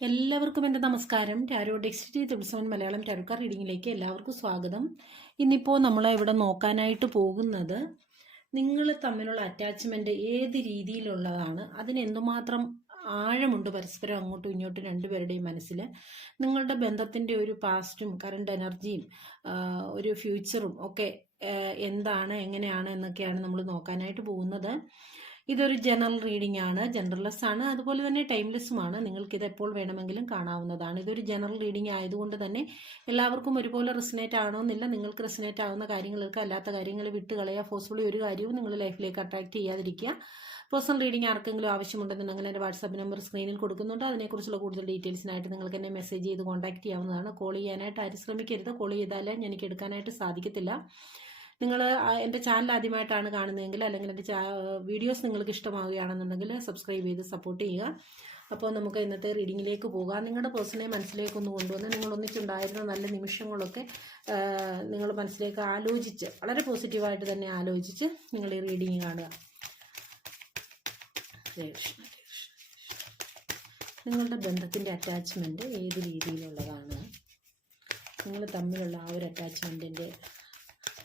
എല്ലാവർക്കും എന്റെ നമസ്കാരം. ടാരോ ഡെക്സിറ്റി ദിവസവൻ മലയാളം ടാരോക്കാർ റീഡിങ്ങിലേക്ക് എല്ലാവർക്കും സ്വാഗതം. ഇന്നിപ്പോൾ നമ്മൾ ഇവിടെ നോക്കാനായിട്ട് പോകുന്നത് നിങ്ങൾ തമ്മിലുള്ള അറ്റാച്ച്മെന്റ് ഏത് രീതിയിലുള്ളതാണ് അതിന് എന്തുമാത്രം ആഴമുണ്ട് പരസ്പരം അങ്ങോട്ടും ഇങ്ങോട്ടും രണ്ടുപേരുടെയും മനസ്സിൽ നിങ്ങളുടെ ബന്ധത്തിന്റെ ഒരു പാസ്റ്റും കറണ്ട് എനർജിയും ഒരു ഫ്യൂച്ചറും ഒക്കെ എന്താണ് എങ്ങനെയാണ് എന്നൊക്കെയാണ് നമ്മൾ നോക്കാനായിട്ട് പോകുന്നത്. ഇതൊരു ജനറൽ റീഡിംഗ് ആണ് ജനറൽലെസ് ആണ് അതുപോലെ തന്നെ ടൈംലെസ്സുമാണ് നിങ്ങൾക്ക് ഇത് എപ്പോൾ വേണമെങ്കിലും കാണാവുന്നതാണ്. ഇതൊരു ജനറൽ റീഡിംഗ് ആയതുകൊണ്ട് തന്നെ എല്ലാവർക്കും ഒരുപോലെ റെസിനേറ്റ് ആവണമെന്നില്ല. നിങ്ങൾക്ക് റെസിനേറ്റ് ആവുന്ന കാര്യങ്ങൾക്ക് അല്ലാത്ത കാര്യങ്ങൾ വിട്ട് കളയുക ഫോഴ്സ്ഫുള്ളി ഒരു കാര്യവും നിങ്ങൾ ലൈഫിലേക്ക് അട്രാക്ട് ചെയ്യാതിരിക്കുക. പേഴ്സണൽ റീഡിംഗ് ആർക്കെങ്കിലും ആവശ്യമുണ്ടെന്നുണ്ടെങ്കിൽ എന്റെ വാട്സാപ്പ് നമ്പർ സ്ക്രീനിൽ കൊടുക്കുന്നുണ്ട്. അതിനെക്കുറിച്ചുള്ള കൂടുതൽ ഡീറ്റെയിൽസിനായിട്ട് നിങ്ങൾക്ക് എന്നെ മെസ്സേജ് ചെയ്ത് കോൺടാക്ട് ചെയ്യാവുന്നതാണ്. കോൾ ചെയ്യാനായിട്ട് ആരും ശ്രമിക്കരുത്. കോൾ ചെയ്താലേ എനിക്ക് എടുക്കാനായിട്ട് സാധിക്കത്തില്ല. നിങ്ങൾ എന്റെ ചാനൽ ആദ്യമായിട്ടാണ് കാണുന്നതെങ്കിൽ അല്ലെങ്കിൽ എന്റെ വീഡിയോസ് നിങ്ങൾക്ക് ഇഷ്ടമാവുകയാണെന്നുണ്ടെങ്കിൽ സബ്സ്ക്രൈബ് ചെയ്ത് സപ്പോർട്ട് ചെയ്യുക. അപ്പോൾ നമുക്ക് ഇന്നത്തെ റീഡിങ്ങിലേക്ക് പോകാം. നിങ്ങളുടെ പേഴ്സണെ മനസ്സിലേക്ക് ഒന്ന് കൊണ്ടുവന്ന് നിങ്ങൾ ഒന്നിച്ചുണ്ടായിരുന്ന നല്ല നിമിഷങ്ങളൊക്കെ നിങ്ങൾ മനസ്സിലേക്ക് ആലോചിച്ച് വളരെ പോസിറ്റീവായിട്ട് തന്നെ ആലോചിച്ച് നിങ്ങൾ ഈ റീഡിങ് കാണുക. നിങ്ങളുടെ ബന്ധത്തിന്റെ അറ്റാച്ച്മെന്റ് ഏത് രീതിയിലുള്ളതാണ്? നിങ്ങൾ തമ്മിലുള്ള ആ ഒരു അറ്റാച്ച്മെന്റിന്റെ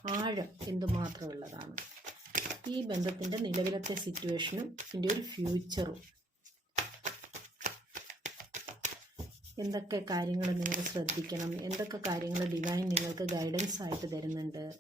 ആഴം എന്തുമാത്രമുള്ളതാണ്. ഈ ബന്ധത്തിന്റെ നിലവിലത്തെ സിറ്റുവേഷനും ഇതിന്റെ ഒരു ഫ്യൂച്ചറും എന്തൊക്കെ കാര്യങ്ങൾ നിങ്ങൾ ശ്രദ്ധിക്കണം? എന്തൊക്കെ കാര്യങ്ങൾ ഡിവൈൻ നിങ്ങൾക്ക് ഗൈഡൻസ് ആയിട്ട് തരുന്നുണ്ട്?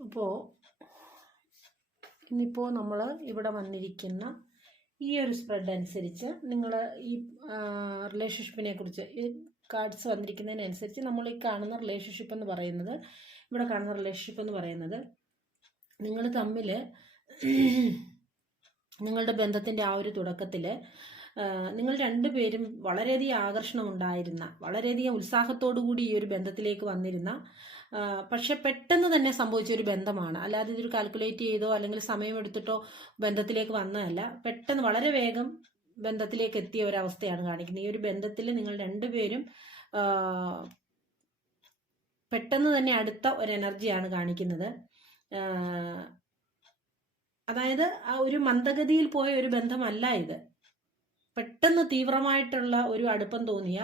അപ്പോൾ ഇന്നിപ്പോൾ നമ്മൾ ഇവിടെ വന്നിരിക്കുന്ന ഈ ഒരു സ്പ്രെഡ് അനുസരിച്ച് നിങ്ങൾ ഈ റിലേഷൻഷിപ്പിനെ കുറിച്ച് ഈ കാർഡ്സ് വന്നിരിക്കുന്നതിനനുസരിച്ച് നമ്മൾ ഈ കാണുന്ന റിലേഷൻഷിപ്പ് എന്ന് പറയുന്നത് ഇവിടെ കാണുന്ന റിലേഷൻഷിപ്പ് എന്ന് പറയുന്നത് നിങ്ങൾ തമ്മിൽ നിങ്ങളുടെ ബന്ധത്തിന്റെ ആ ഒരു തുടക്കത്തിൽ നിങ്ങൾ രണ്ടുപേരും വളരെയധികം ആകർഷണം ഉണ്ടായിരുന്ന വളരെയധികം ഉത്സാഹത്തോടു കൂടി ഈ ഒരു ബന്ധത്തിലേക്ക് വന്നിരുന്ന പക്ഷെ പെട്ടെന്ന് തന്നെ സംഭവിച്ച ഒരു ബന്ധമാണ്. അല്ലാതെ ഇതൊരു കാൽക്കുലേറ്റ് ചെയ്തോ അല്ലെങ്കിൽ സമയമെടുത്തിട്ടോ ബന്ധത്തിലേക്ക് വന്നതല്ല. പെട്ടെന്ന് വളരെ വേഗം ബന്ധത്തിലേക്ക് എത്തിയ ഒരവസ്ഥയാണ് കാണിക്കുന്നത്. ഈ ഒരു ബന്ധത്തിൽ നിങ്ങൾ രണ്ടുപേരും പെട്ടെന്ന് തന്നെ അടുത്ത ഒരു എനർജിയാണ് കാണിക്കുന്നത്. അതായത് ആ ഒരു മന്ദഗതിയിൽ പോയ ഒരു ബന്ധമല്ല ഇത്. പെട്ടെന്ന് തീവ്രമായിട്ടുള്ള ഒരു അടുപ്പം തോന്നിയ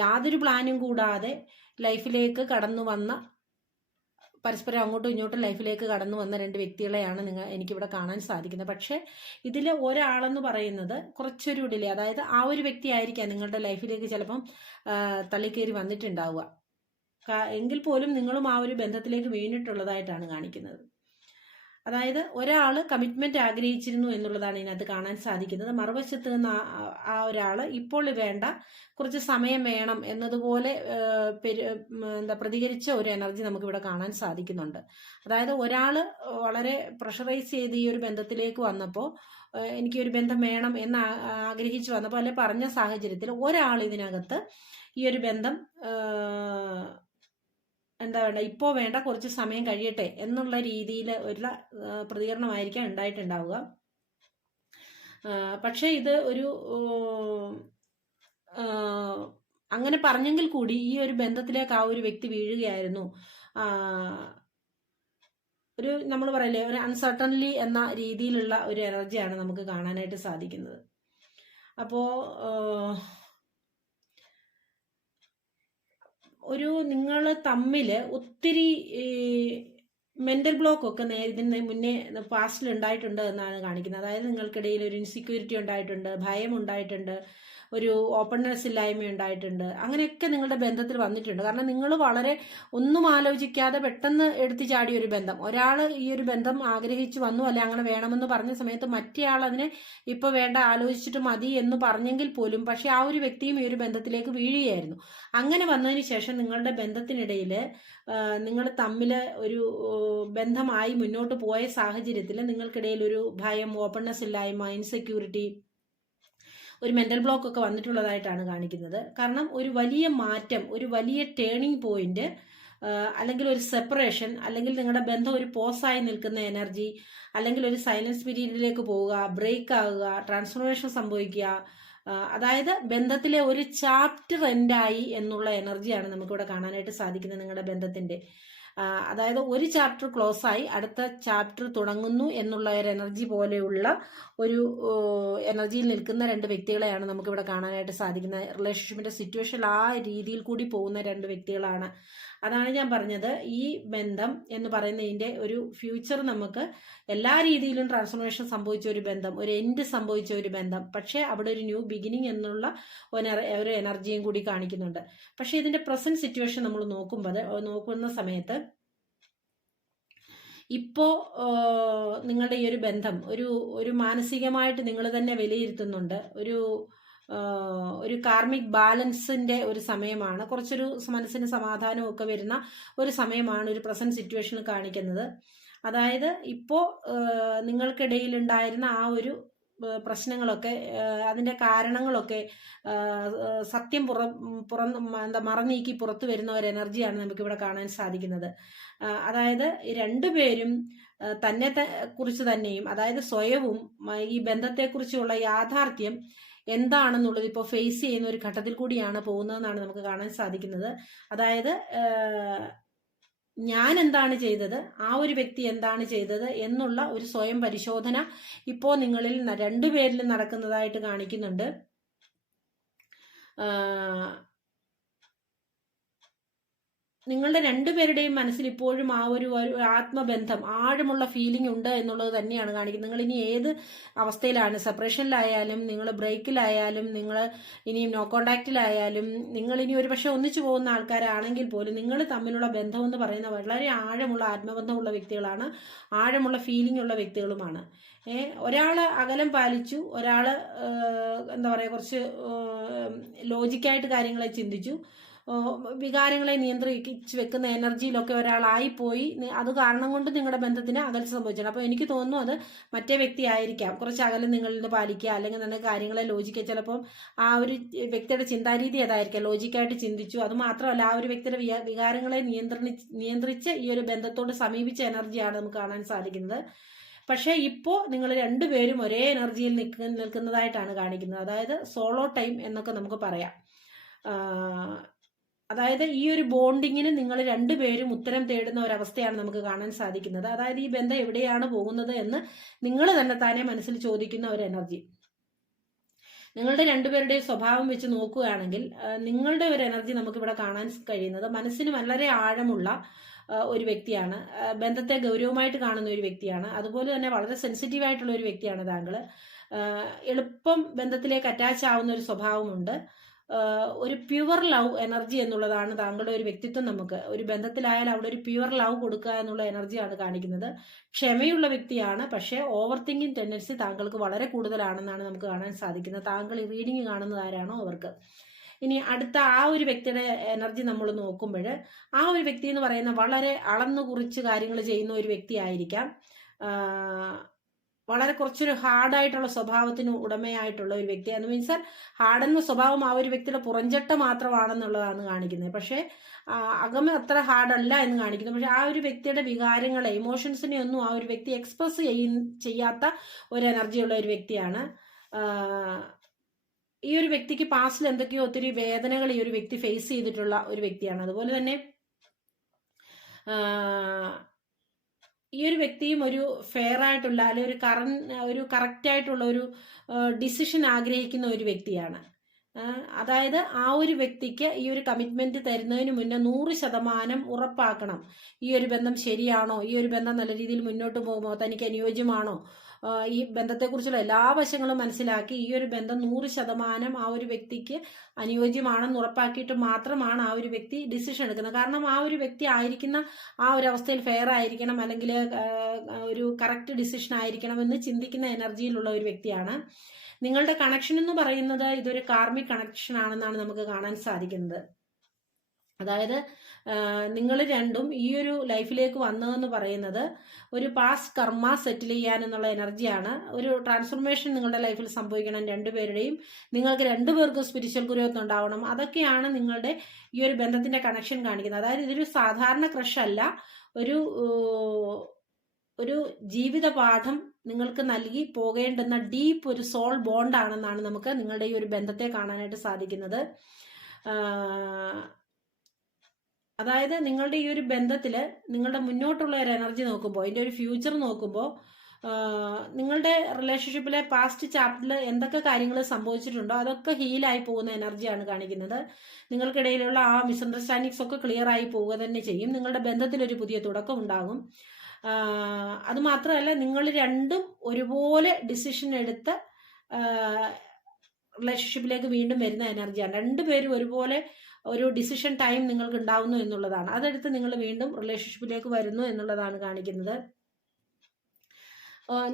യാതൊരു പ്ലാനും കൂടാതെ ലൈഫിലേക്ക് കടന്നു വന്ന പരസ്പരം അങ്ങോട്ടും ഇങ്ങോട്ടും ലൈഫിലേക്ക് കടന്നു വന്ന രണ്ട് വ്യക്തികളെയാണ് നിങ്ങൾ എനിക്കിവിടെ കാണാൻ സാധിക്കുന്നത്. പക്ഷേ ഇതിൽ ഒരാളെന്ന് പറയുന്നത് കുറച്ചൊരു ഡിലേ അതായത് ആ ഒരു വ്യക്തി ആയിരിക്കാം നിങ്ങളുടെ ലൈഫിലേക്ക് ചിലപ്പം തള്ളിക്കേറി വന്നിട്ടുണ്ടാവുക. എങ്കിൽ പോലും നിങ്ങളും ആ ഒരു ബന്ധത്തിലേക്ക് വീണിട്ടുള്ളതായിട്ടാണ് കാണിക്കുന്നത്. അതായത് ഒരാൾ കമ്മിറ്റ്മെന്റ് ആഗ്രഹിച്ചിരുന്നു എന്നുള്ളതാണ് ഇതിനകത്ത് കാണാൻ സാധിക്കുന്നത്. മറുവശത്ത് നിന്ന് ആ- ഒരാൾ ഇപ്പോൾ വേണ്ട കുറച്ച് സമയം വേണം എന്നതുപോലെ എന്താ പ്രതികരിച്ച ഒരു എനർജി നമുക്ക് ഇവിടെ കാണാൻ സാധിക്കുന്നുണ്ട്. അതായത് ഒരാൾ വളരെ പ്രഷറൈസ് ചെയ്ത് ഈ ഒരു ബന്ധത്തിലേക്ക് വന്നപ്പോൾ എനിക്ക് ഒരു ബന്ധം വേണം എന്ന് ആഗ്രഹിച്ചു വന്നപ്പോൾ അല്ലെ പറഞ്ഞ സാഹചര്യത്തിൽ ഒരാൾ ഇതിനകത്ത് ഈ ഒരു ബന്ധം എന്താ വേണ്ട ഇപ്പോൾ വേണ്ട കുറച്ച് സമയം കഴിയട്ടെ എന്നുള്ള രീതിയിൽ ഒരു പ്രതികരണമായിരിക്കാം ഉണ്ടായിട്ടുണ്ടാവുക. പക്ഷേ ഇത് ഒരു അങ്ങനെ പറഞ്ഞെങ്കിൽ കൂടി ഈ ഒരു ബന്ധത്തിലേക്ക് ആ ഒരു വ്യക്തി വീഴുകയായിരുന്നു. ഒരു നമ്മൾ പറയില്ലേ ഒരു അൺസർട്ടൺലി എന്ന രീതിയിലുള്ള ഒരു എനർജിയാണ് നമുക്ക് കാണാനായിട്ട് സാധിക്കുന്നത്. അപ്പോൾ ഒരു നിങ്ങൾ തമ്മിൽ ഒത്തിരി മെന്റൽ ബ്ലോക്ക് ഒക്കെ നേ- ഇതിന് മുന്നേ പാസ്റ്റിൽ ഉണ്ടായിട്ടുണ്ട് എന്നാണ് കാണിക്കുന്നത്. അതായത് നിങ്ങൾക്കിടയിൽ ഒരു ഇൻസെക്യൂരിറ്റി ഉണ്ടായിട്ടുണ്ട് ഭയം ഉണ്ടായിട്ടുണ്ട്. ഒരു ഓപ്പൺനെസ് ഇല്ലായ്മ ഉണ്ടായിട്ടുണ്ട്. അങ്ങനെയൊക്കെ നിങ്ങളുടെ ബന്ധത്തിൽ വന്നിട്ടുണ്ട്. കാരണം നിങ്ങൾ വളരെ ഒന്നും ആലോചിക്കാതെ പെട്ടെന്ന് എടുത്തു ചാടിയ ഒരു ബന്ധം. ഒരാൾ ഈ ഒരു ബന്ധം ആഗ്രഹിച്ചു വന്നു അല്ലെ അങ്ങനെ വേണമെന്ന് പറഞ്ഞ സമയത്ത് മറ്റേ അതിനെ ഇപ്പൊ വേണ്ട ആലോചിച്ചിട്ട് മതി എന്ന് പറഞ്ഞെങ്കിൽ പോലും പക്ഷെ ആ ഒരു വ്യക്തിയും ഈ ഒരു ബന്ധത്തിലേക്ക് വീഴുകയായിരുന്നു. അങ്ങനെ വന്നതിന് ശേഷം നിങ്ങളുടെ ബന്ധത്തിനിടയിൽ നിങ്ങൾ തമ്മിൽ ഒരു ബന്ധമായി മുന്നോട്ട് പോയ സാഹചര്യത്തിൽ നിങ്ങൾക്കിടയിൽ ഒരു ഭയം ഓപ്പൺനെസ് ഇല്ലായ്മ ഇൻസെക്യൂരിറ്റി ഒരു മെന്റൽ ബ്ലോക്ക് ഒക്കെ വന്നിട്ടുള്ളതായിട്ടാണ് കാണിക്കുന്നത്. കാരണം ഒരു വലിയ മാറ്റം ഒരു വലിയ ടേണിംഗ് പോയിന്റ് അല്ലെങ്കിൽ ഒരു സെപ്പറേഷൻ അല്ലെങ്കിൽ നിങ്ങളുടെ ബന്ധം ഒരു പോസായി നിൽക്കുന്ന എനർജി അല്ലെങ്കിൽ ഒരു സൈലൻസ് പീരീഡിലേക്ക് പോവുക ബ്രേക്ക് ആകുക ട്രാൻസ്ഫോർമേഷൻ സംഭവിക്കുക അതായത് ബന്ധത്തിലെ ഒരു ചാപ്റ്റർ എൻഡായി എന്നുള്ള എനർജിയാണ് നമുക്കിവിടെ കാണാനായിട്ട് സാധിക്കുന്നത് നിങ്ങളുടെ ബന്ധത്തിന്റെ അതായത് ഒരു ചാപ്റ്റർ ക്ലോസ് ആയി അടുത്ത ചാപ്റ്റർ തുടങ്ങുന്നു എന്നുള്ള ഒരു എനർജി പോലെയുള്ള ഒരു എനർജിയിൽ നിൽക്കുന്ന രണ്ട് വ്യക്തികളെയാണ് നമുക്കിവിടെ കാണാനായിട്ട് സാധിക്കുന്നത്. റിലേഷൻഷിപ്പിന്റെ സിറ്റുവേഷൻ ആ രീതിയിൽ കൂടി പോകുന്ന രണ്ട് വ്യക്തികളാണ് അതാണ് ഞാൻ പറഞ്ഞത്. ഈ ബന്ധം എന്ന് പറയുന്നതിന്റെ ഒരു ഫ്യൂച്ചർ നമുക്ക് എല്ലാ രീതിയിലും ട്രാൻസ്ഫോർമേഷൻ സംഭവിച്ച ഒരു ബന്ധം ഒരു എൻഡ് സംഭവിച്ച ഒരു ബന്ധം. പക്ഷേ അവിടെ ഒരു ന്യൂ ബിഗിനിങ് എന്നുള്ള ഒരു- എനർജിയും കൂടി കാണിക്കുന്നുണ്ട്. പക്ഷേ ഇതിന്റെ പ്രസന്റ് സിറ്റുവേഷൻ നമ്മൾ നോക്കുമ്പോൾ നോക്കുന്ന സമയത്ത് ഇപ്പോൾ നിങ്ങളുടെ ഈ ഒരു ബന്ധം ഒരു ഒരു മാനസികമായിട്ട് നിങ്ങൾ തന്നെ വിലയിരുത്തുന്നുണ്ട്. ഒരു ഒരു കാർമിക് ബാലൻസിന്റെ ഒരു സമയമാണ്. കുറച്ചൊരു മനസ്സിന് സമാധാനവും ഒക്കെ വരുന്ന ഒരു സമയമാണ് ഒരു പ്രസന്റ് സിറ്റുവേഷനിൽ കാണിക്കുന്നത്. അതായത് ഇപ്പോൾ നിങ്ങൾക്കിടയിൽ ഉണ്ടായിരുന്ന ആ ഒരു പ്രശ്നങ്ങളൊക്കെ അതിന്റെ കാരണങ്ങളൊക്കെ സത്യം പുറ പുറം എന്താ മറന്നീക്കി പുറത്തു വരുന്ന ഒരു എനർജിയാണ് നമുക്കിവിടെ കാണാൻ സാധിക്കുന്നത്. അതായത് രണ്ടു രണ്ടുപേരും തന്നെ കുറിച്ച് തന്നെയും അതായത് സ്വയവും ഈ ബന്ധത്തെക്കുറിച്ചുള്ള യാഥാർത്ഥ്യം എന്താണെന്നുള്ളത് ഇപ്പോൾ ഫേസ് ചെയ്യുന്ന ഒരു ഘട്ടത്തിൽ കൂടിയാണ് പോകുന്നതെന്നാണ് നമുക്ക് കാണാൻ സാധിക്കുന്നത്. അതായത് ഞാൻ എന്താണ് ചെയ്തത് ആ ഒരു വ്യക്തി എന്താണ് ചെയ്തത് എന്നുള്ള ഒരു സ്വയം പരിശോധന ഇപ്പോൾ നിങ്ങളിൽ രണ്ടുപേരിലും നടക്കുന്നതായിട്ട് കാണിക്കുന്നുണ്ട്. നിങ്ങളുടെ രണ്ടുപേരുടെയും മനസ്സിൽ ഇപ്പോഴും ആ ഒരു ആത്മബന്ധം ആഴമുള്ള ഫീലിംഗ് ഉണ്ട് എന്നുള്ളത് തന്നെയാണ് കാണിക്കുന്നത്. നിങ്ങൾ ഇനി ഏത് അവസ്ഥയിലാണ്? സെപ്പറേഷനിലായാലും നിങ്ങൾ ബ്രേക്കിലായാലും നിങ്ങൾ ഇനി നോ കോണ്ടാക്റ്റിലായാലും നിങ്ങൾ ഇനി ഒരു പക്ഷേ ഒന്നിച്ചു പോകുന്ന ആൾക്കാരാണെങ്കിൽ പോലും നിങ്ങൾ തമ്മിലുള്ള ബന്ധം എന്ന് പറയുന്ന വളരെ ആഴമുള്ള ആത്മബന്ധമുള്ള വ്യക്തികളാണ് ആഴമുള്ള ഫീലിംഗ് ഉള്ള വ്യക്തികളുമാണ്. ഒരാൾ അകലം പാലിച്ചു ഒരാൾ എന്താ പറയുക കുറച്ച് ലോജിക്കായിട്ട് കാര്യങ്ങളെ ചിന്തിച്ചു വികാരങ്ങളെ നിയന്ത്രിച്ച് വെക്കുന്ന എനർജിയിലൊക്കെ ഒരാളായിപ്പോയി. പോയി അത് കാരണം കൊണ്ട് നിങ്ങളുടെ ബന്ധത്തിന് അകൽച്ച സംഭവിച്ചത് അപ്പോൾ എനിക്ക് തോന്നുന്നു അത് മറ്റേ വ്യക്തി ആയിരിക്കാം. കുറച്ച് അകലം നിങ്ങളിൽ നിന്ന് പാലിക്കുക അല്ലെങ്കിൽ തന്നെ കാര്യങ്ങളെ ലോജിക്കുക ചിലപ്പം ആ ഒരു വ്യക്തിയുടെ ചിന്താരീതി അതായിരിക്കാം. ലോജിക്കായിട്ട് ചിന്തിച്ചു. അത് മാത്രമല്ല ആ ഒരു വ്യക്തിയുടെ വികാരങ്ങളെ നിയന്ത്രണി നിയന്ത്രിച്ച് ഈ ഒരു ബന്ധത്തോട് സമീപിച്ച എനർജിയാണ് നമുക്ക് കാണാൻ സാധിക്കുന്നത്. പക്ഷേ ഇപ്പോൾ നിങ്ങൾ രണ്ടുപേരും ഒരേ എനർജിയിൽ നിൽക്ക നിൽക്കുന്നതായിട്ടാണ് കാണിക്കുന്നത്. അതായത് സോളോ ടൈം എന്നൊക്കെ നമുക്ക് പറയാം. അതായത് ഈ ഒരു ബോണ്ടിങ്ങിന് നിങ്ങൾ രണ്ടുപേരും ഉത്തരം തേടുന്ന ഒരവസ്ഥയാണ് നമുക്ക് കാണാൻ സാധിക്കുന്നത്. അതായത് ഈ ബന്ധം എവിടെയാണ് പോകുന്നത് എന്ന് നിങ്ങൾ തന്നെ താനെ മനസ്സിൽ ചോദിക്കുന്ന ഒരു എനർജി നിങ്ങളുടെ രണ്ടുപേരുടെയും സ്വഭാവം വെച്ച് നോക്കുകയാണെങ്കിൽ നിങ്ങളുടെ ഒരു എനർജി നമുക്ക് ഇവിടെ കാണാൻ കഴിയുന്നത് മനസ്സിന് വളരെ ആഴമുള്ള ഒരു വ്യക്തിയാണ്. ബന്ധത്തെ ഗൗരവമായിട്ട് കാണുന്ന ഒരു വ്യക്തിയാണ്. അതുപോലെ തന്നെ വളരെ സെൻസിറ്റീവ് ആയിട്ടുള്ള ഒരു വ്യക്തിയാണ് താങ്കൾ എളുപ്പം ബന്ധത്തിലേക്ക് അറ്റാച്ച് ആവുന്ന ഒരു സ്വഭാവമുണ്ട്. ഒരു പ്യുവർ ലവ് എനർജി എന്നുള്ളതാണ് താങ്കളുടെ ഒരു വ്യക്തിത്വം നമുക്ക്. ഒരു ബന്ധത്തിലായാൽ അവിടെ ഒരു പ്യുവർ ലവ് കൊടുക്കുക എന്നുള്ള എനർജിയാണ് കാണിക്കുന്നത്. ക്ഷമയുള്ള വ്യക്തിയാണ് പക്ഷേ ഓവർ തിങ്കിങ് ടെൻഡൻസി താങ്കൾക്ക് വളരെ കൂടുതലാണെന്നാണ് നമുക്ക് കാണാൻ സാധിക്കുന്നത്. താങ്കൾ ഈ റീഡിങ് കാണുന്നത് ആരാണോ അവർക്ക്. ഇനി അടുത്ത ആ ഒരു വ്യക്തിയുടെ എനർജി നമ്മൾ നോക്കുമ്പോൾ ആ ഒരു വ്യക്തി എന്ന് പറയുന്ന വളരെ അളന്നു കുറിച്ച് കാര്യങ്ങൾ ചെയ്യുന്ന ഒരു വ്യക്തി ആയിരിക്കാം. ആഹ് വളരെ കുറച്ചൊരു ഹാർഡായിട്ടുള്ള സ്വഭാവത്തിന് ഉടമയായിട്ടുള്ള ഒരു വ്യക്തിയാണ് മീൻസ് ഹാർഡ് എന്ന സ്വഭാവം ആ ഒരു വ്യക്തിയുടെ പുറഞ്ചട്ട മാത്രമാണെന്നുള്ളതാണ് കാണിക്കുന്നത്. പക്ഷേ അകമ അത്ര ഹാർഡല്ല എന്ന് കാണിക്കുന്നു. പക്ഷെ ആ ഒരു വ്യക്തിയുടെ വികാരങ്ങളെ ഇമോഷൻസിനെ ഒന്നും ആ ഒരു വ്യക്തി എക്സ്പ്രസ് ചെയ്യാത്ത ഒരു എനർജിയുള്ള ഒരു വ്യക്തിയാണ്. ഈ ഒരു വ്യക്തിക്ക് പാസ്റ്റിൽ എന്തൊക്കെയോ ഒത്തിരി വേദനകൾ ഈ ഒരു വ്യക്തി ഫേസ് ചെയ്തിട്ടുള്ള ഒരു വ്യക്തിയാണ്. അതുപോലെ തന്നെ ഈ ഒരു വ്യക്തിയും ഒരു ഫെയർ ആയിട്ടുള്ള അല്ലെ ഒരു കറ ഒരു കറക്റ്റ് ആയിട്ടുള്ള ഒരു ഡിസിഷൻ ആഗ്രഹിക്കുന്ന ഒരു വ്യക്തിയാണ്. അതായത് ആ ഒരു വ്യക്തിക്ക് ഈ ഒരു കമ്മിറ്റ്മെന്റ് തരുന്നതിന് മുന്നേ നൂറ് ശതമാനം ഉറപ്പാക്കണം. ഈ ഒരു ബന്ധം ശരിയാണോ? ഈ ഒരു ബന്ധം നല്ല രീതിയിൽ മുന്നോട്ട് പോകുമോ? തനിക്ക് അനുയോജ്യമാണോ? ഈ ബന്ധത്തെക്കുറിച്ചുള്ള എല്ലാ വശങ്ങളും മനസ്സിലാക്കി ഈ ഒരു ബന്ധം നൂറ് ശതമാനം ആ ഒരു വ്യക്തിക്ക് അനുയോജ്യമാണെന്ന് ഉറപ്പാക്കിയിട്ട് മാത്രമാണ് ആ ഒരു വ്യക്തി ഡിസിഷൻ എടുക്കുന്നത്. കാരണം ആ ഒരു വ്യക്തി ആയിരിക്കുന്ന ആ ഒരു അവസ്ഥയിൽ ഫെയർ ആയിരിക്കണം അല്ലെങ്കിൽ ഒരു കറക്റ്റ് ഡിസിഷൻ ആയിരിക്കണം എന്ന് ചിന്തിക്കുന്ന എനർജിയിലുള്ള ഒരു വ്യക്തിയാണ്. നിങ്ങളുടെ കണക്ഷൻ എന്ന് പറയുന്നത് ഇതൊരു കാർമിക് കണക്ഷൻ ആണെന്നാണ് നമുക്ക് കാണാൻ സാധിക്കുന്നത്. അതായത് നിങ്ങൾ രണ്ടും ഈ ഒരു ലൈഫിലേക്ക് വന്നതെന്ന് പറയുന്നത് ഒരു പാസ്റ്റ് കർമ്മ സെറ്റിൽ ചെയ്യാൻ എന്നുള്ള എനർജിയാണ്. ഒരു ട്രാൻസ്ഫോർമേഷൻ നിങ്ങളുടെ ലൈഫിൽ സംഭവിക്കണം രണ്ടുപേരുടെയും നിങ്ങൾക്ക് രണ്ടുപേർക്കും സ്പിരിച്വൽ ഗ്രോത്ത് ഉണ്ടാവണം. അതൊക്കെയാണ് നിങ്ങളുടെ ഈ ഒരു ബന്ധത്തിന്റെ കണക്ഷൻ കാണിക്കുന്നത്. അതായത് ഇതൊരു സാധാരണ ക്രഷ് അല്ല. ഒരു ഒരു ജീവിത പാഠം നിങ്ങൾക്ക് നൽകി പോകേണ്ടുന്ന ഡീപ്പ് ഒരു സോൾ ബോണ്ട് ആണെന്നാണ് നമുക്ക് നിങ്ങളുടെ ഈ ഒരു ബന്ധത്തെ കാണാനായിട്ട് സാധിക്കുന്നത്. അതായത് നിങ്ങളുടെ ഈ ഒരു ബന്ധത്തിൽ നിങ്ങളുടെ മുന്നോട്ടുള്ള ഒരു എനർജി നോക്കുമ്പോൾ അതിന്റെ ഒരു ഫ്യൂച്ചർ നോക്കുമ്പോൾ നിങ്ങളുടെ റിലേഷൻഷിപ്പിലെ പാസ്റ്റ് ചാപ്റ്ററിൽ എന്തൊക്കെ കാര്യങ്ങൾ സംഭവിച്ചിട്ടുണ്ടോ അതൊക്കെ ഹീലായി പോകുന്ന എനർജിയാണ് കാണിക്കുന്നത്. നിങ്ങൾക്കിടയിലുള്ള ആ മിസ്അണ്ടർസ്റ്റാൻഡിങ്സ് ഒക്കെ ക്ലിയർ ആയി പോവുക തന്നെ ചെയ്യും. നിങ്ങളുടെ ബന്ധത്തിലൊരു പുതിയ തുടക്കം ഉണ്ടാകും. അതുമാത്രമല്ല നിങ്ങൾ രണ്ടും ഒരുപോലെ ഡിസിഷൻ എടുത്ത് റിലേഷൻഷിപ്പിലേക്ക് വീണ്ടും വരുന്ന എനർജിയാണ് രണ്ടുപേരും ഒരുപോലെ ഒരു ഡിസിഷൻ ടൈം നിങ്ങൾക്ക് ഉണ്ടാവുന്നു എന്നുള്ളതാണ്. അതെടുത്ത് നിങ്ങൾ വീണ്ടും റിലേഷൻഷിപ്പിലേക്ക് വരുന്നു എന്നുള്ളതാണ് കാണിക്കുന്നത്.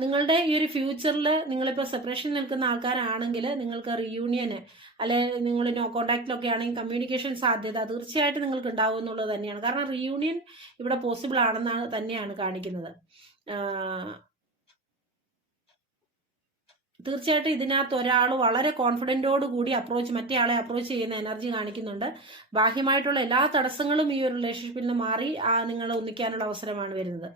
നിങ്ങളുടെ ഈ ഒരു ഫ്യൂച്ചറിൽ നിങ്ങളിപ്പോൾ സെപ്പറേഷൻ നിൽക്കുന്ന ആൾക്കാരാണെങ്കിൽ നിങ്ങൾക്ക് റിയൂണിയന് അല്ലെ നിങ്ങൾ നോ കോണ്ടാക്റ്റിലൊക്കെ ആണെങ്കിൽ കമ്മ്യൂണിക്കേഷൻ സാധ്യത തീർച്ചയായിട്ടും നിങ്ങൾക്ക് ഉണ്ടാവും എന്നുള്ളത് തന്നെയാണ്. കാരണം റിയൂണിയൻ ഇവിടെ പോസിബിൾ ആണെന്നാണ് തന്നെയാണ് കാണിക്കുന്നത്. തീർച്ചയായിട്ടും ഇതിനകത്ത് ഒരാൾ വളരെ കോൺഫിഡന്റോട് കൂടി അപ്രോച്ച് മറ്റേ ആളെ അപ്രോച്ച് ചെയ്യുന്ന എനർജി കാണിക്കുന്നുണ്ട്. ബാഹ്യമായിട്ടുള്ള എല്ലാ തടസ്സങ്ങളും ഈ ഒരു റിലേഷൻഷിപ്പിൽ നിന്ന് മാറി ആ നിങ്ങൾ ഒന്നിക്കാനുള്ള അവസരമാണ് വരുന്നത്.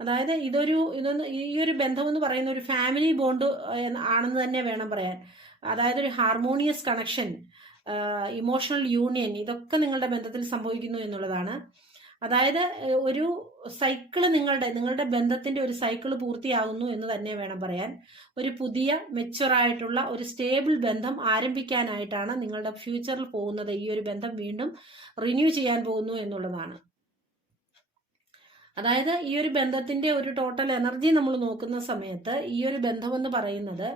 അതായത് ഇതൊരു ഇതൊന്ന് ഈ ഒരു ബന്ധം എന്ന് പറയുന്ന ഒരു ഫാമിലി ബോണ്ട് ആണെന്ന് തന്നെ വേണം പറയാൻ. അതായത് ഒരു ഹാർമോണിയസ് കണക്ഷൻ ഇമോഷണൽ യൂണിയൻ ഇതൊക്കെ നിങ്ങളുടെ ബന്ധത്തിൽ സംഭവിക്കുന്നു എന്നുള്ളതാണ്. അതായത് ഒരു സൈക്കിൾ നിങ്ങളുടെ നിങ്ങളുടെ ബന്ധത്തിന്റെ ഒരു സൈക്കിൾ പൂർത്തിയാകുന്നു എന്ന് തന്നെ വേണം പറയാൻ. ഒരു പുതിയ മെച്ചുറായിട്ടുള്ള ഒരു സ്റ്റേബിൾ ബന്ധം ആരംഭിക്കാനായിട്ടാണ് നിങ്ങളുടെ ഫ്യൂച്ചറിൽ പോകുന്നത്. ഈ ഒരു ബന്ധം വീണ്ടും റിന്യൂ ചെയ്യാൻ പോകുന്നു എന്നുള്ളതാണ്. അതായത് ഈ ഒരു ബന്ധത്തിന്റെ ഒരു ടോട്ടൽ എനർജി നമ്മൾ നോക്കുന്ന സമയത്ത് ഈ ഒരു ബന്ധമെന്ന് പറയുന്നത്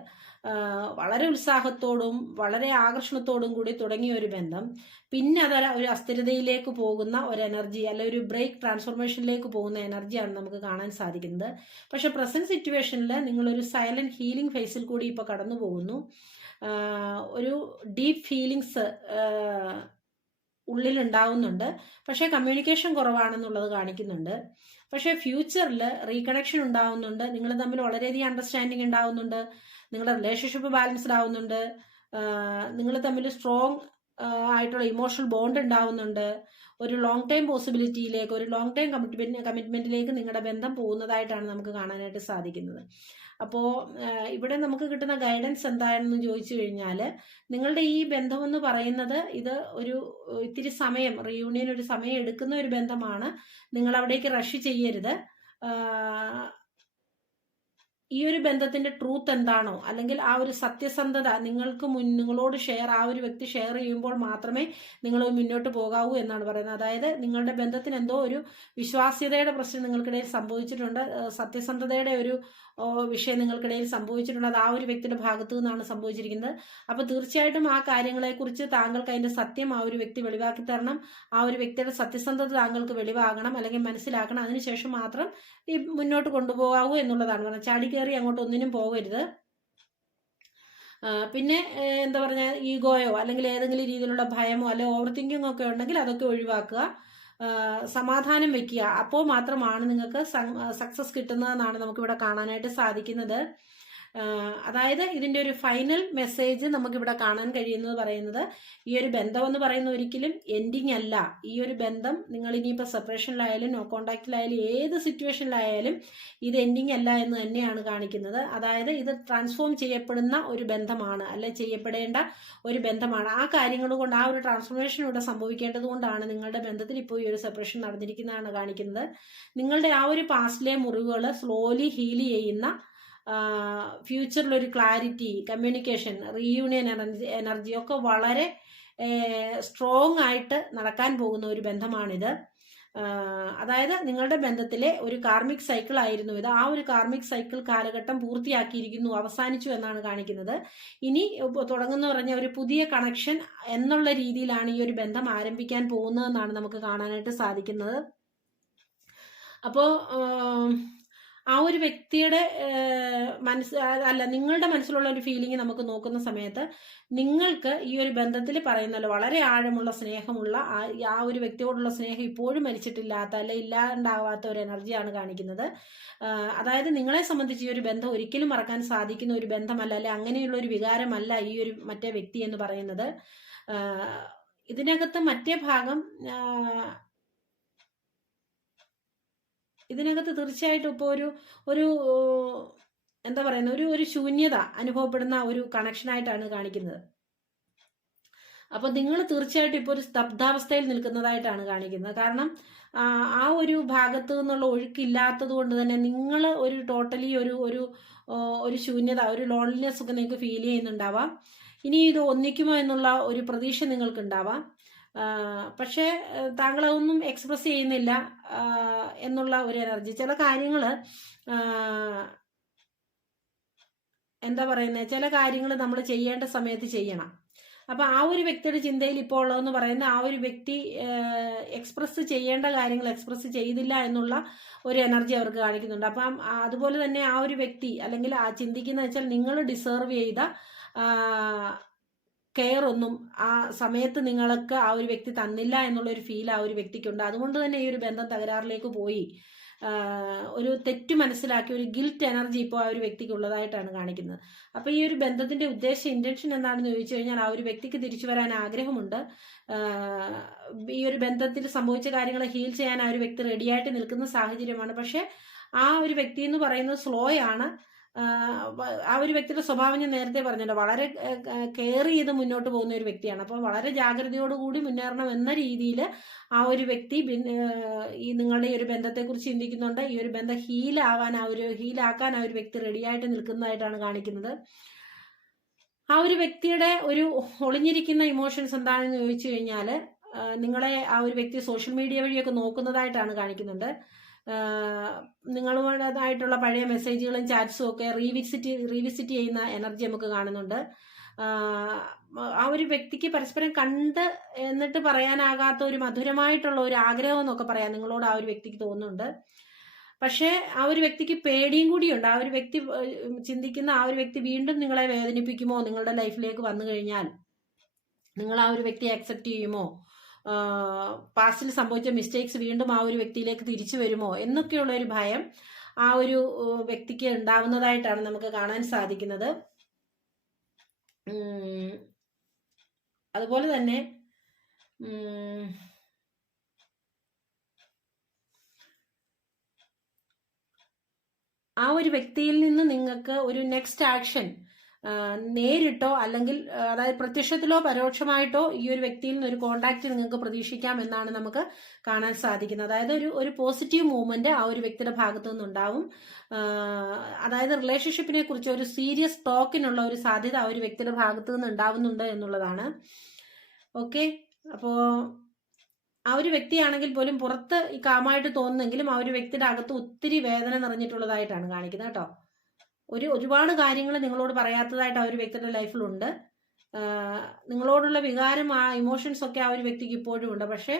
വളരെ ഉത്സാഹത്തോടും വളരെ ആകർഷണത്തോടും കൂടി തുടങ്ങിയ ഒരു ബന്ധം. പിന്നെ അത് ഒരു അസ്ഥിരതയിലേക്ക് പോകുന്ന ഒരു എനർജി അല്ലെ ഒരു ബ്രേക്ക് ട്രാൻസ്ഫോർമേഷനിലേക്ക് പോകുന്ന എനർജിയാണ് നമുക്ക് കാണാൻ സാധിക്കുന്നത്. പക്ഷെ പ്രസന്റ് സിറ്റുവേഷനിൽ നിങ്ങളൊരു സൈലന്റ് ഹീലിംഗ് ഫേസിൽ കൂടി ഇപ്പോൾ കടന്നു പോകുന്നു. ഒരു ഡീപ്പ് ഫീലിങ്സ് ഉള്ളിലുണ്ടാവുന്നുണ്ട്. പക്ഷേ കമ്മ്യൂണിക്കേഷൻ കുറവാണെന്നുള്ളത് കാണിക്കുന്നുണ്ട്. പക്ഷേ ഫ്യൂച്ചറിൽ റീകണക്ഷൻ ഉണ്ടാവുന്നുണ്ട്. നിങ്ങൾ തമ്മിൽ വളരെയധികം അണ്ടർസ്റ്റാൻഡിങ് ഉണ്ടാവുന്നുണ്ട്. നിങ്ങളുടെ റിലേഷൻഷിപ്പ് ബാലൻസ്ഡ് ആവുന്നുണ്ട് നിങ്ങൾ തമ്മിൽ സ്ട്രോങ് ആയിട്ടുള്ള ഇമോഷണൽ ബോണ്ട് ഉണ്ടാവുന്നുണ്ട്. ഒരു ലോങ് ടൈം പോസിബിലിറ്റിയിലേക്ക് ഒരു ലോങ് ടൈം കമ്മിറ്റ്മെന്റ് കമ്മിറ്റ്മെന്റിലേക്ക് നിങ്ങളുടെ ബന്ധം പോകുന്നതായിട്ടാണ് നമുക്ക് കാണാനായിട്ട് സാധിക്കുന്നത്. അപ്പോൾ ഇവിടെ നമുക്ക് കിട്ടുന്ന ഗൈഡൻസ് എന്താണെന്ന് ചോദിച്ചു കഴിഞ്ഞാൽ നിങ്ങളുടെ ഈ ബന്ധമെന്ന് പറയുന്നത് ഇത് ഒരു ഇത്തിരി സമയം റീയൂണിയൻ ഒരു സമയം എടുക്കുന്ന ഒരു ബന്ധമാണ്. നിങ്ങൾ അവിടേക്ക് റഷ് ചെയ്യരുത് ഈ ഒരു ബന്ധത്തിന്റെ ട്രൂത്ത് എന്താണോ അല്ലെങ്കിൽ ആ ഒരു സത്യസന്ധത നിങ്ങൾക്ക് മുൻ നിങ്ങളോട് ഷെയർ ആ ഒരു വ്യക്തി ഷെയർ ചെയ്യുമ്പോൾ മാത്രമേ നിങ്ങൾ മുന്നോട്ട് പോകാവൂ എന്നാണ് പറയുന്നത്. അതായത് നിങ്ങളുടെ ബന്ധത്തിന് എന്തോ ഒരു വിശ്വാസ്യതയുടെ പ്രശ്നം നിങ്ങൾക്കിടയിൽ സംഭവിച്ചിട്ടുണ്ട്. സത്യസന്ധതയുടെ ഒരു വിഷയം നിങ്ങൾക്കിടയിൽ സംഭവിച്ചിട്ടുണ്ട്. അത് ആ ഒരു വ്യക്തിയുടെ ഭാഗത്തു നിന്നാണ് സംഭവിച്ചിരിക്കുന്നത്. അപ്പോൾ തീർച്ചയായിട്ടും ആ കാര്യങ്ങളെക്കുറിച്ച് താങ്കൾക്ക് അതിന്റെ സത്യം ആ ഒരു വ്യക്തി വെളിവാക്കി തരണം. ആ ഒരു വ്യക്തിയുടെ സത്യസന്ധത താങ്കൾക്ക് വെളിവാകണം അല്ലെങ്കിൽ മനസ്സിലാക്കണം. അതിനുശേഷം മാത്രം ഈ മുന്നോട്ട് കൊണ്ടുപോകാവൂ എന്നുള്ളതാണ് പറഞ്ഞത്. ചാടി കയറി അങ്ങോട്ട് ഒന്നിനും പോകരുത് പിന്നെ എന്താ പറഞ്ഞ ഈഗോയോ അല്ലെങ്കിൽ ഏതെങ്കിലും രീതിയിലുള്ള ഭയമോ അല്ലെങ്കിൽ ഓവർ തിങ്കിങ് ഒക്കെ ഉണ്ടെങ്കിൽ അതൊക്കെ ഒഴിവാക്കുക. സമാധാനം വെക്കുക. അപ്പോൾ മാത്രമാണ് നിങ്ങൾക്ക് സക്സസ് കിട്ടുന്നതെന്നാണ് നമുക്കിവിടെ കാണാനായിട്ട് സാധിക്കുന്നത്. അതായത് ഇതിന്റെ ഒരു ഫൈനൽ മെസ്സേജ് നമുക്കിവിടെ കാണാൻ കഴിയുന്നത് പറയുന്നത് ഈ ഒരു ബന്ധം എന്ന് പറയുന്ന ഒരിക്കലും എൻഡിങ് അല്ല. ഈ ഒരു ബന്ധം നിങ്ങൾ ഇനിയിപ്പോൾ സെപ്പറേഷനിലായാലും നോ കോണ്ടാക്റ്റിലായാലും ഏത് സിറ്റുവേഷനിലായാലും ഇത് എൻഡിങ് അല്ല എന്ന് തന്നെയാണ് കാണിക്കുന്നത്. അതായത് ഇത് ട്രാൻസ്ഫോം ചെയ്യപ്പെടുന്ന ഒരു ബന്ധമാണ് അല്ലെ ചെയ്യപ്പെടേണ്ട ഒരു ബന്ധമാണ്. ആ കാര്യങ്ങൾ കൊണ്ട് ആ ഒരു ട്രാൻസ്ഫോർമേഷൻ ഇവിടെ സംഭവിക്കേണ്ടത് കൊണ്ടാണ് നിങ്ങളുടെ ബന്ധത്തിൽ ഇപ്പോൾ ഈ ഒരു സെപ്പറേഷൻ നടന്നിരിക്കുന്നതാണ് കാണിക്കുന്നത്. നിങ്ങളുടെ ആ ഒരു പാസ്റ്റിലെ മുറിവുകൾ സ്ലോലി ഹീൽ ചെയ്യുന്ന ഫ്യൂച്ചറിൽ ഒരു clarity communication reunion energy energy ഒക്കെ വളരെ സ്ട്രോങ് ആയിട്ട് നടക്കാൻ പോകുന്ന ഒരു ബന്ധമാണിത്. അതായത് നിങ്ങളുടെ ബന്ധത്തിലെ ഒരു കാർമിക് സൈക്കിൾ ആയിരുന്നു ഇത്. ആ ഒരു കാർമിക് സൈക്കിൾ കാലഘട്ടം പൂർത്തിയാക്കിയിരിക്കുന്നു അവസാനിച്ചു എന്നാണ് കാണിക്കുന്നത്. ഇനി തുടങ്ങുന്ന പറഞ്ഞ ഒരു പുതിയ കണക്ഷൻ എന്നുള്ള രീതിയിലാണ് ഈ ഒരു ബന്ധം ആരംഭിക്കാൻ പോകുന്നതെന്നാണ് നമുക്ക് കാണാനായിട്ട് സാധിക്കുന്നത്. അപ്പോൾ ആ ഒരു വ്യക്തിയുടെ മനസ്സ് അല്ല നിങ്ങളുടെ മനസ്സിലുള്ള ഒരു ഫീലിംഗ് നമുക്ക് നോക്കുന്ന സമയത്ത് നിങ്ങൾക്ക് ഈ ഒരു ബന്ധത്തിൽ പറയുന്നല്ലോ വളരെ ആഴമുള്ള സ്നേഹമുള്ള ആ- ഒരു വ്യക്തിയോടുള്ള സ്നേഹം ഇപ്പോഴും മരിച്ചിട്ടില്ലാത്ത അല്ലെ ഇല്ലാണ്ടാവാത്ത ഒരു എനർജിയാണ് കാണിക്കുന്നത്. അതായത് നിങ്ങളെ സംബന്ധിച്ച് ഈ ഒരു ബന്ധം ഒരിക്കലും മറക്കാൻ സാധിക്കുന്ന ഒരു ബന്ധമല്ല അല്ലെ അങ്ങനെയുള്ള ഒരു വികാരമല്ല ഈ ഒരു മറ്റേ വ്യക്തി എന്ന് പറയുന്നത്. ഇതിനകത്ത് മറ്റേ ഭാഗം ഇതിനകത്ത് തീർച്ചയായിട്ടും ഇപ്പോൾ ഒരു ഒരു എന്താ പറയുന്ന ഒരു ഒരു ശൂന്യത അനുഭവപ്പെടുന്ന ഒരു കണക്ഷനായിട്ടാണ് കാണിക്കുന്നത്. അപ്പൊ നിങ്ങൾ തീർച്ചയായിട്ടും ഇപ്പോൾ ഒരു സ്തബ്ധാവസ്ഥയിൽ നിൽക്കുന്നതായിട്ടാണ് കാണിക്കുന്നത്. കാരണം ആ, ഒരു ഭാഗത്ത് നിന്നുള്ള ഒഴുക്കില്ലാത്തത് കൊണ്ട് തന്നെ നിങ്ങൾ ഒരു ടോട്ടലി ഒരു ഒരു ഒരു ശൂന്യത ഒരു ലോൺലിനെസ് ഒക്കെ നിങ്ങൾക്ക് ഫീൽ ചെയ്യുന്നുണ്ടാവാം. ഇനി ഇത് ഒന്നിക്കുമോ എന്നുള്ള ഒരു പ്രതീക്ഷ നിങ്ങൾക്ക് ഉണ്ടാവാം പക്ഷേ താങ്കൾ അതൊന്നും എക്സ്പ്രസ് ചെയ്യുന്നില്ല എന്നുള്ള ഒരു എനർജി ചില കാര്യങ്ങൾ എന്താ പറയുന്നത് ചില കാര്യങ്ങൾ നമ്മൾ ചെയ്യേണ്ട സമയത്ത് ചെയ്യണം. അപ്പം ആ ഒരു വ്യക്തിയുടെ ചിന്തയിൽ ഇപ്പോൾ ഉള്ളതെന്ന് പറയുന്ന ആ ഒരു വ്യക്തി എക്സ്പ്രസ് ചെയ്യേണ്ട കാര്യങ്ങൾ എക്സ്പ്രസ് ചെയ്തില്ല എന്നുള്ള ഒരു എനർജി അവർക്ക് കാണിക്കുന്നുണ്ട്. അപ്പം അതുപോലെ തന്നെ ആ ഒരു വ്യക്തി അല്ലെങ്കിൽ ആ ചിന്തിക്കുന്ന വെച്ചാൽ നിങ്ങൾ ഡിസേർവ് ചെയ്ത കെയർ ഒന്നും ആ സമയത്ത് നിങ്ങൾക്ക് ആ ഒരു വ്യക്തി തന്നില്ല എന്നുള്ള ഒരു ഫീൽ ആ ഒരു വ്യക്തിക്കുണ്ട്. അതുകൊണ്ട് തന്നെ ഈ ഒരു ബന്ധം തകരാറിലേക്ക് പോയി. ഒരു തെറ്റ് മനസ്സിലാക്കി ഒരു ഗിൽറ്റ് എനർജി ഇപ്പോൾ ആ ഒരു വ്യക്തിക്ക് ഉള്ളതായിട്ടാണ് കാണിക്കുന്നത്. അപ്പോൾ ഈ ഒരു ബന്ധത്തിന്റെ ഉദ്ദേശ ഇന്റൻഷൻ എന്താണെന്ന് ചോദിച്ചു കഴിഞ്ഞാൽ ആ ഒരു വ്യക്തിക്ക് തിരിച്ചു വരാൻ ആഗ്രഹമുണ്ട്. ഈ ഒരു ബന്ധത്തിൽ സംഭവിച്ച കാര്യങ്ങൾ ഹീൽ ചെയ്യാൻ ആ ഒരു വ്യക്തി റെഡിയായിട്ട് നിൽക്കുന്ന സാഹചര്യമാണ്. പക്ഷേ ആ ഒരു വ്യക്തി എന്ന് പറയുന്നത് സ്ലോ ആണ്. ആ, ഒരു വ്യക്തിയുടെ സ്വഭാവം ഞാൻ നേരത്തെ പറഞ്ഞല്ലോ. വളരെ കെയർ ചെയ്ത് മുന്നോട്ട് പോകുന്ന ഒരു വ്യക്തിയാണ്. അപ്പോൾ വളരെ ജാഗ്രതയോടുകൂടി മുന്നേറണം എന്ന രീതിയിൽ ആ ഒരു വ്യക്തി ഈ നിങ്ങളുടെ ഈ ഒരു ബന്ധത്തെക്കുറിച്ച് ചിന്തിക്കുന്നുണ്ട്. ഈ ഒരു ബന്ധം ഹീലാവാൻ ആ ഒരു ഹീലാക്കാൻ ആ ഒരു വ്യക്തി റെഡിയായിട്ട് നിൽക്കുന്നതായിട്ടാണ് കാണിക്കുന്നത്. ആ ഒരു വ്യക്തിയുടെ ഒരു ഒളിഞ്ഞിരിക്കുന്ന ഇമോഷൻസ് എന്താണെന്ന് ചോദിച്ചു കഴിഞ്ഞാൽ നിങ്ങളെ ആ ഒരു വ്യക്തി സോഷ്യൽ മീഡിയ വഴിയൊക്കെ നോക്കുന്നതായിട്ടാണ് കാണിക്കുന്നുണ്ട്. നിങ്ങളുടേതായിട്ടുള്ള പഴയ മെസ്സേജുകളും ചാറ്റ്സും ഒക്കെ റീവിസിറ്റ് റീവിസിറ്റ് ചെയ്യുന്ന എനർജി നമുക്ക് കാണുന്നുണ്ട്. ആ ഒരു വ്യക്തിക്ക് പരസ്പരം കണ്ട് എന്നിട്ട് പറയാനാകാത്ത ഒരു മധുരമായിട്ടുള്ള ഒരു ആഗ്രഹം എന്നൊക്കെ പറയാം. നിങ്ങളോട് ആ ഒരു വ്യക്തിക്ക് തോന്നുന്നുണ്ട്. പക്ഷേ ആ ഒരു വ്യക്തിക്ക് പേടിയും കൂടിയുണ്ട്. ആ ഒരു വ്യക്തി ചിന്തിക്കുന്ന ആ ഒരു വ്യക്തി വീണ്ടും നിങ്ങളെ വേദനിപ്പിക്കുമോ? നിങ്ങളുടെ ലൈഫിലേക്ക് വന്നു കഴിഞ്ഞാൽ നിങ്ങൾ ആ ഒരു വ്യക്തിയെ അക്സെപ്റ്റ് ചെയ്യുമോ? പാസ്റ്റിൽ സംഭവിച്ച മിസ്റ്റേക്സ് വീണ്ടും ആ ഒരു വ്യക്തിയിലേക്ക് തിരിച്ചു വരുമോ എന്നൊക്കെയുള്ള ഒരു ഭയം ആ ഒരു വ്യക്തിക്ക് ഉണ്ടാവുന്നതായിട്ടാണ് നമുക്ക് കാണാൻ സാധിക്കുന്നത്. അതുപോലെ തന്നെ ആ ഒരു വ്യക്തിയിൽ നിന്ന് നിങ്ങൾക്ക് ഒരു നെക്സ്റ്റ് ആക്ഷൻ നേരിട്ടോ അല്ലെങ്കിൽ അതായത് പ്രത്യക്ഷത്തിലോ പരോക്ഷമായിട്ടോ ഈ ഒരു വ്യക്തിയിൽ നിന്ന് ഒരു കോണ്ടാക്ട് നിങ്ങൾക്ക് പ്രതീക്ഷിക്കാം എന്നാണ് നമുക്ക് കാണാൻ സാധിക്കുന്നത്. അതായത് ഒരു ഒരു പോസിറ്റീവ് മൂവ്മെന്റ് ആ ഒരു വ്യക്തിയുടെ ഭാഗത്തു നിന്നുണ്ടാവും. അതായത് റിലേഷൻഷിപ്പിനെ കുറിച്ച് ഒരു സീരിയസ് ടോക്കിനുള്ള ഒരു സാധ്യത ആ ഒരു വ്യക്തിയുടെ ഭാഗത്തു നിന്ന് ഉണ്ടാവുന്നുണ്ട് എന്നുള്ളതാണ്. ഓക്കെ അപ്പോൾ ആ ഒരു വ്യക്തിയാണെങ്കിൽ പോലും പുറത്ത് ഈ കാമായിട്ട് തോന്നുന്നെങ്കിലും ആ ഒരു വ്യക്തിയുടെ അകത്ത് ഒത്തിരി വേദന നിറഞ്ഞിട്ടുള്ളതായിട്ടാണ് കാണിക്കുന്നത് കേട്ടോ. ഒരു ഒരുപാട് കാര്യങ്ങൾ നിങ്ങളോട് പറയാത്തതായിട്ട് ആ ഒരു വ്യക്തിയുടെ ലൈഫിലുണ്ട്. നിങ്ങളോടുള്ള വികാരം ആ ഇമോഷൻസ് ഒക്കെ ആ ഒരു വ്യക്തിക്ക് ഇപ്പോഴും ഉണ്ട്. പക്ഷേ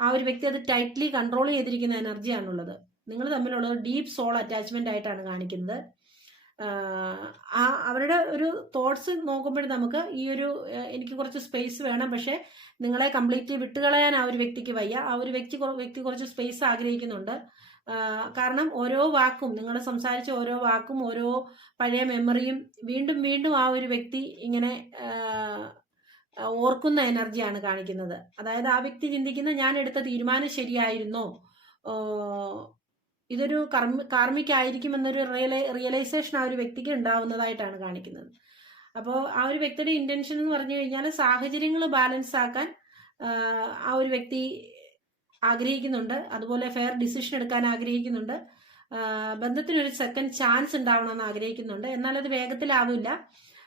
ആ ഒരു വ്യക്തി അത് ടൈറ്റ്ലി കൺട്രോൾ ചെയ്തിരിക്കുന്ന എനർജിയാണുള്ളത് നിങ്ങൾ തമ്മിലുള്ള ഡീപ്പ് സോൾ അറ്റാച്ച്മെന്റ് ആയിട്ടാണ് കാണിക്കുന്നത്. ആ അവരുടെ ഒരു തോട്ട്സ് നോക്കുമ്പോൾ നമുക്ക് ഈ ഒരു എനിക്ക് കുറച്ച് സ്പേസ് വേണം. പക്ഷേ നിങ്ങളെ കംപ്ലീറ്റ്ലി വിട്ടുകളയാൻ ആ ഒരു വ്യക്തിക്ക് വയ്യ. ആ ഒരു വ്യക്തി വ്യക്തി കുറച്ച് സ്പേസ് ആഗ്രഹിക്കുന്നുണ്ട്. കാരണം ഓരോ വാക്കും നിങ്ങൾ സംസാരിച്ച ഓരോ വാക്കും ഓരോ പഴയ മെമ്മറിയും വീണ്ടും വീണ്ടും ആ ഒരു വ്യക്തി ഇങ്ങനെ ഓർക്കുന്ന എനർജിയാണ് കാണിക്കുന്നത്. അതായത് ആ വ്യക്തി ചിന്തിക്കുന്ന ഞാൻ എടുത്ത തീരുമാനം ശരിയായിരുന്നോ? ഇതൊരു കർമ്മ റിയലൈ റിയലൈസേഷൻ ആ ഒരു വ്യക്തിക്ക് ഉണ്ടാവുന്നതായിട്ടാണ് കാണിക്കുന്നത്. അപ്പോൾ ആ ഒരു വ്യക്തിയുടെ ഇന്റൻഷൻ എന്ന് പറഞ്ഞു കഴിഞ്ഞാൽ സാഹചര്യങ്ങൾ ബാലൻസ് ആക്കാൻ ആ ഒരു വ്യക്തി ആഗ്രഹിക്കുന്നുണ്ട്. അതുപോലെ ഫെയർ ഡിസിഷൻ എടുക്കാൻ ആഗ്രഹിക്കുന്നുണ്ട്. ബന്ധത്തിനൊരു സെക്കൻഡ് ചാൻസ് ഉണ്ടാവണമെന്ന് ആഗ്രഹിക്കുന്നുണ്ട്. എന്നാൽ അത് വേഗത്തിലാവില്ല.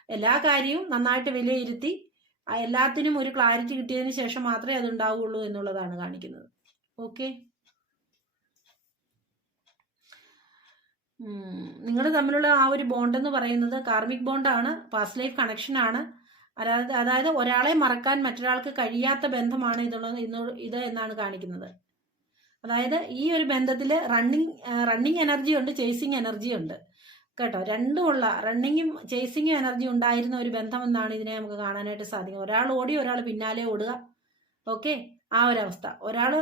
എല്ലാ കാര്യവും നന്നായിട്ട് വിലയിരുത്തി എല്ലാത്തിനും ഒരു ക്ലാരിറ്റി കിട്ടിയതിന് ശേഷം മാത്രമേ അത് ഉണ്ടാവുള്ളൂ എന്നുള്ളതാണ് കാണിക്കുന്നത്. ഓക്കെ നിങ്ങൾ തമ്മിലുള്ള ആ ഒരു ബോണ്ട് എന്ന് പറയുന്നത് കാർമിക് ബോണ്ടാണ് പാസ്റ്റ് ലൈഫ് കണക്ഷനാണ് അതായത് അതായത് ഒരാളെ മറക്കാൻ മറ്റൊരാൾക്ക് കഴിയാത്ത ബന്ധമാണ് ഇതുള്ളത് ഇത് എന്നാണ് കാണിക്കുന്നത്. അതായത് ഈ ഒരു ബന്ധത്തിൽ റണ്ണിങ് റണ്ണിങ് എനർജി ഉണ്ട് ചേസിങ് എനർജി ഉണ്ട്. കേട്ടോ? രണ്ടുമുള്ള റണ്ണിങ്ങും ചേസിങ്ങും എനർജി ഉണ്ടായിരുന്ന ഒരു ബന്ധം എന്നാണ് ഇതിനെ നമുക്ക് കാണാനായിട്ട് സാധിക്കുക ഒരാൾ ഓടി ഒരാൾ പിന്നാലെ ഓടുക. ഓക്കെ? ആ ഒരവസ്ഥ ഒരാൾ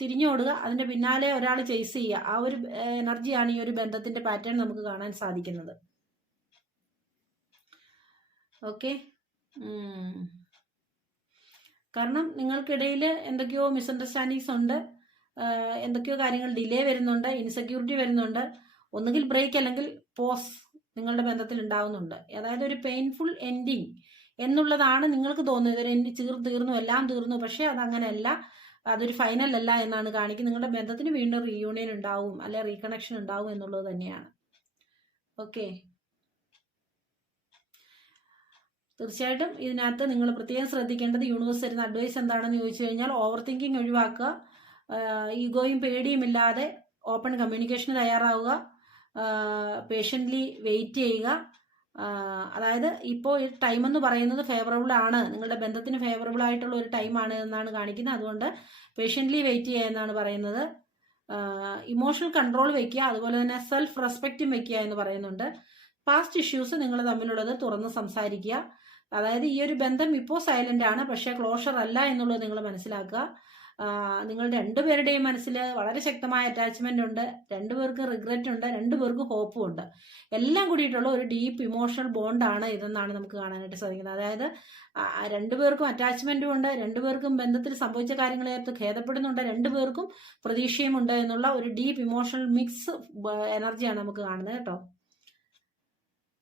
തിരിഞ്ഞോടുക അതിന്റെ പിന്നാലെ ഒരാൾ ചേസ് ചെയ്യുക. ആ ഒരു എനർജിയാണ് ഈ ഒരു ബന്ധത്തിന്റെ പാറ്റേൺ നമുക്ക് കാണാൻ സാധിക്കുന്നത്. ഓക്കെ? കാരണം നിങ്ങൾക്കിടയിൽ എന്തൊക്കെയോ മിസ്അണ്ടർസ്റ്റാൻഡിങ്സ് ഉണ്ട്. എന്തൊക്കെയോ കാര്യങ്ങൾ ഡിലേ വരുന്നുണ്ട് ഇൻസെക്യൂരിറ്റി വരുന്നുണ്ട്. ഒന്നുകിൽ ബ്രേക്ക് അല്ലെങ്കിൽ പോസ് നിങ്ങളുടെ ബന്ധത്തിൽ ഉണ്ടാവുന്നുണ്ട്. അതായത് ഒരു പെയിൻഫുൾ എൻഡിങ് എന്നുള്ളതാണ് നിങ്ങൾക്ക് തോന്നുന്നത്. ഒരു എൻഡ് ചീർ തീർന്നു എല്ലാം തീർന്നു. പക്ഷേ അതങ്ങനെയല്ല. അതൊരു ഫൈനൽ അല്ല എന്നാണ് കാണിക്കുന്നത് നിങ്ങളുടെ ബന്ധത്തിന് വീണ്ടും റീയൂണിയൻ ഉണ്ടാവും അല്ലെ റീകണക്ഷൻ ഉണ്ടാവും എന്നുള്ളത് തന്നെയാണ്. ഓക്കെ? തീർച്ചയായിട്ടും ഇതിനകത്ത് നിങ്ങൾ പ്രത്യേകം ശ്രദ്ധിക്കേണ്ടത് യൂണിവേഴ്സ് തരുന്ന അഡ്വൈസ് എന്താണെന്ന് ചോദിച്ചു കഴിഞ്ഞാൽ ഓവർ തിങ്കിങ് ഒഴിവാക്കുക ഈഗോയും പേടിയും ഇല്ലാതെ ഓപ്പൺ കമ്മ്യൂണിക്കേഷന് തയ്യാറാവുക പേഷ്യന്റ്ലി വെയിറ്റ് ചെയ്യുക. അതായത് ഇപ്പോൾ ഈ ടൈം എന്ന് പറയുന്നത് ഫേവറബിൾ ആണ്. നിങ്ങളുടെ ബന്ധത്തിന് ഫേവറബിൾ ആയിട്ടുള്ള ഒരു ടൈമാണ് എന്നാണ് കാണിക്കുന്നത്. അതുകൊണ്ട് പേഷ്യന്റ്ലി വെയിറ്റ് ചെയ്യുക എന്നാണ് പറയുന്നത്. ഇമോഷണൽ കൺട്രോൾ വയ്ക്കുക അതുപോലെ തന്നെ സെൽഫ് റെസ്പെക്റ്റും വയ്ക്കുക എന്ന് പറയുന്നുണ്ട്. പാസ്റ്റ് ഇഷ്യൂസ് നിങ്ങൾ തമ്മിലുള്ളത് തുറന്ന് സംസാരിക്കുക. അതായത് ഈ ഒരു ബന്ധം ഇപ്പോൾ സൈലന്റ് ആണ്. പക്ഷേ ക്ലോഷർ അല്ല എന്നുള്ളത് നിങ്ങൾ മനസ്സിലാക്കുക. നിങ്ങൾ രണ്ടുപേരുടെയും മനസ്സിൽ വളരെ ശക്തമായ അറ്റാച്ച്മെന്റ് ഉണ്ട്. രണ്ടുപേർക്ക് റിഗ്രറ്റ് ഉണ്ട്. രണ്ടുപേർക്ക് ഹോപ്പും ഉണ്ട്. എല്ലാം കൂടിയിട്ടുള്ള ഒരു ഡീപ്പ് ഇമോഷണൽ ബോണ്ടാണ് ഇതെന്നാണ് നമുക്ക് കാണാനായിട്ട് സാധിക്കുന്നത്. അതായത് രണ്ടുപേർക്കും അറ്റാച്ച്മെന്റും ഉണ്ട്. രണ്ടുപേർക്കും ബന്ധത്തിൽ സംഭവിച്ച കാര്യങ്ങളെ ഓർത്ത് ഖേദപ്പെടുന്നുണ്ട്. രണ്ടുപേർക്കും പ്രതീക്ഷയും ഉണ്ട് എന്നുള്ള ഒരു ഡീപ്പ് ഇമോഷണൽ മിക്സ് എനർജിയാണ് നമുക്ക് കാണുന്നത് കേട്ടോ.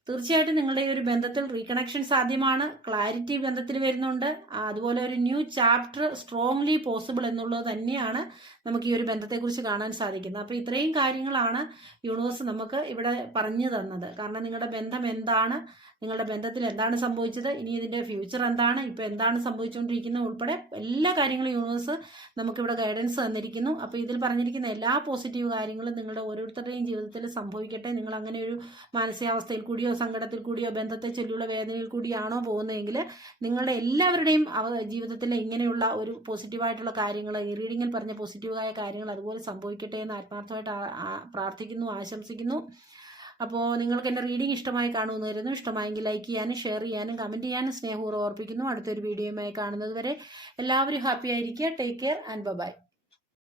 തീർച്ചയായിട്ടും നിങ്ങളുടെ ഈ ഒരു ബന്ധത്തിൽ റീകണക്ഷൻ സാധ്യമാണ്. ക്ലാരിറ്റി ബന്ധത്തിൽ വരുന്നുണ്ട്. അതുപോലെ ഒരു ന്യൂ ചാപ്റ്റർ സ്ട്രോങ്ലി പോസിബിൾ എന്നുള്ളത് തന്നെയാണ് നമുക്ക് ഈ ഒരു ബന്ധത്തെക്കുറിച്ച് കാണാൻ സാധിക്കുന്നത്. അപ്പോൾ ഇത്രയും കാര്യങ്ങളാണ് യൂണിവേഴ്സ് നമുക്ക് ഇവിടെ പറഞ്ഞു തന്നത്. കാരണം നിങ്ങളുടെ ബന്ധം എന്താണ്? നിങ്ങളുടെ ബന്ധത്തിൽ എന്താണ് സംഭവിച്ചത്? ഇനി ഇതിന്റെ ഫ്യൂച്ചർ എന്താണ്? ഇപ്പോൾ എന്താണ് സംഭവിച്ചുകൊണ്ടിരിക്കുന്നത് ഉൾപ്പെടെ എല്ലാ കാര്യങ്ങളും യൂണിവേഴ്സ് നമുക്കിവിടെ ഗൈഡൻസ് തന്നിരിക്കുന്നു. അപ്പോൾ ഇതിൽ പറഞ്ഞിരിക്കുന്ന എല്ലാ പോസിറ്റീവ് കാര്യങ്ങളും നിങ്ങളുടെ ഓരോരുത്തരുടെയും ജീവിതത്തിൽ സംഭവിക്കട്ടെ. നിങ്ങൾ അങ്ങനെ ഒരു മാനസികാവസ്ഥയിൽ കൂടിയോ സങ്കടത്തിൽ കൂടിയോ ബന്ധത്തെ ചൊല്ലിയുള്ള വേദനയിൽ കൂടിയാണോ പോകുന്നതെങ്കിൽ നിങ്ങളുടെ എല്ലാവരുടെയും ജീവിതത്തിൽ ഇങ്ങനെയുള്ള ഒരു പോസിറ്റീവായിട്ടുള്ള കാര്യങ്ങൾ ഈ റീഡിങ്ങിൽ പറഞ്ഞ പോസിറ്റീവായ കാര്യങ്ങൾ അതുപോലെ സംഭവിക്കട്ടെ എന്ന് ആത്മാർത്ഥമായിട്ട് പ്രാർത്ഥിക്കുന്നു ആശംസിക്കുന്നു. അപ്പോൾ നിങ്ങൾക്ക് എന്റെ റീഡിംഗ് ഇഷ്ടമായി കാണുമെന്നായിരുന്നു ഇഷ്ടമായെങ്കിൽ ലൈക്ക് ചെയ്യാനും ഷെയർ ചെയ്യാനും കമന്റ് ചെയ്യാനും സ്നേഹപൂർവം ഓർപ്പിക്കുന്നു. അടുത്തൊരു വീഡിയോയുമായി കാണുന്നത് വരെ എല്ലാവരും ഹാപ്പി ആയിരിക്കുക. Take care and by